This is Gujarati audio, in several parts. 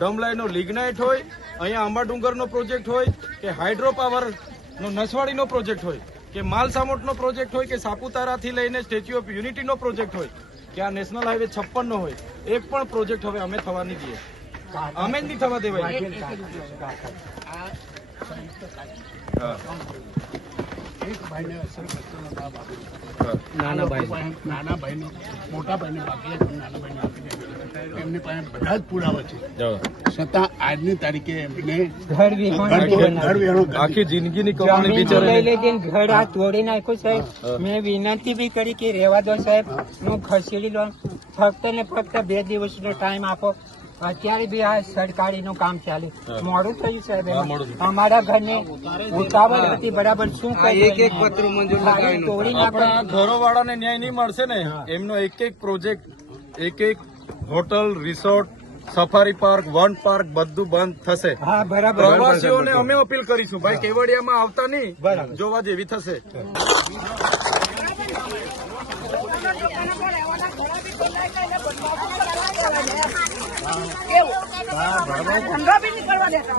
ડમલાઈનો લિગ્નાઇટ હોય અહીંયા આંબાડુંગરનો પ્રોજેક્ટ હોય કે હાઇડ્રો પાવરનો નસવાડીનો પ્રોજેક્ટ હોય કે માલસામોટનો પ્રોજેક્ટ હોય કે સાપુતારાથી લઈને સ્ટેચ્યુ ઓફ યુનિટીનો પ્રોજેક્ટ હોય કે આ નેશનલ હાઈવે છપ્પનનો હોય એક પણ પ્રોજેક્ટ હવે અમે થવા નહીં દઈએ અમે જ નહીં થવા દેવાય. એક ભાઈને નાના ભાઈ નાના ભાઈને મોટા ભાઈને બાકી નાના ભાઈને આપી. એમની પાસે બધા જ પુરાવા છે. છતાં આજની તારીખે એમને ઘર ઘર ઘર આખી જિંદગીની કમાણી ઘર આ તોડી નાખ્યું સાહેબ મેં વિનંતી બી કરી કે રેવા દો સાહેબ. હું ખસેડી લો ફક્ત ને ફક્ત બે દિવસનો ટાઈમ આપો. અત્યારે બી આ સરકારીનું કામ ચાલે. મોડું થયું સાહેબ અમારા ઘરને ઉતાવળ હતી બરાબર. શું એક એક પત્ર તોડી નાખો. આપણા ઘરોવાળાને ન્યાય નહીં મળશે ને. એમનો એક એક પ્રોજેક્ટ એક એક હોટલ રિસોર્ટ સફારી પાર્ક વન પાર્ક બધું બંધ થશે. હા બરાબર. પ્રવાસીઓને અમે અપીલ કરીશું. ભાઈ કેવડિયામાં આવતા નહીં જોવા જેવી થશે. ધંધો બી નીકળવા દેતા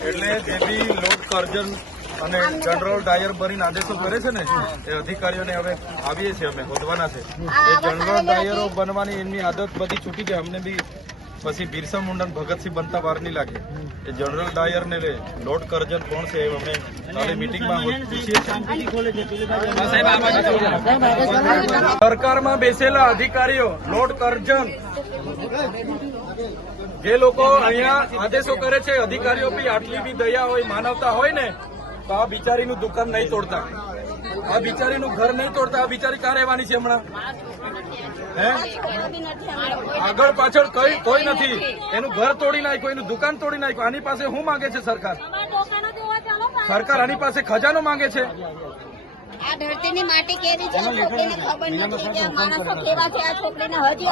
એટલે જે બી લોક કરજન અને જનરલ ડાયર ભરીને આદેશો કરે છે ને? એ અધિકારીઓને હવે આવીએ છીએ અમે હોદવાના છે. એ જનરલ ડાયરો બનવાની એમની આદત બધી છૂટી છે અમને બી પછી બિરસા મુંડા ભગતસિંહ બનતા વાર નહીં લાગે. એ જનરલ ડાયર ને લે લોર્ડ કરજન કોણ છે એ અમે કાલે મિટિંગમાં પૂછીએ સરકારમાં બેસેલા અધિકારીઓ લોટ કરજન જે લોકો અહીંયા આદેશો કરે છે અધિકારીઓ બી આટલી બી દયા હોય માનવતા હોય ને તો આ બિચારીનું દુકાન નહીં તોડતા. આ બિચારીનું ઘર નહીં તોડતા આ બિચારી ક્યાં રહેવાની છે હમણાં? હે? આગળ પાછળ કઈ કોઈ નથી. એનું ઘર તોડી નાખ્યું એનું દુકાન તોડી નાખ્યું. આની પાસે શું માંગે છે સરકાર? સરકાર આની પાસે ખજાનો માંગે છે. આ ધરતીની માટી કેવી છે? છોકરીને ખબર નથી માણસો કેવા છે? આ છોકરીને હજી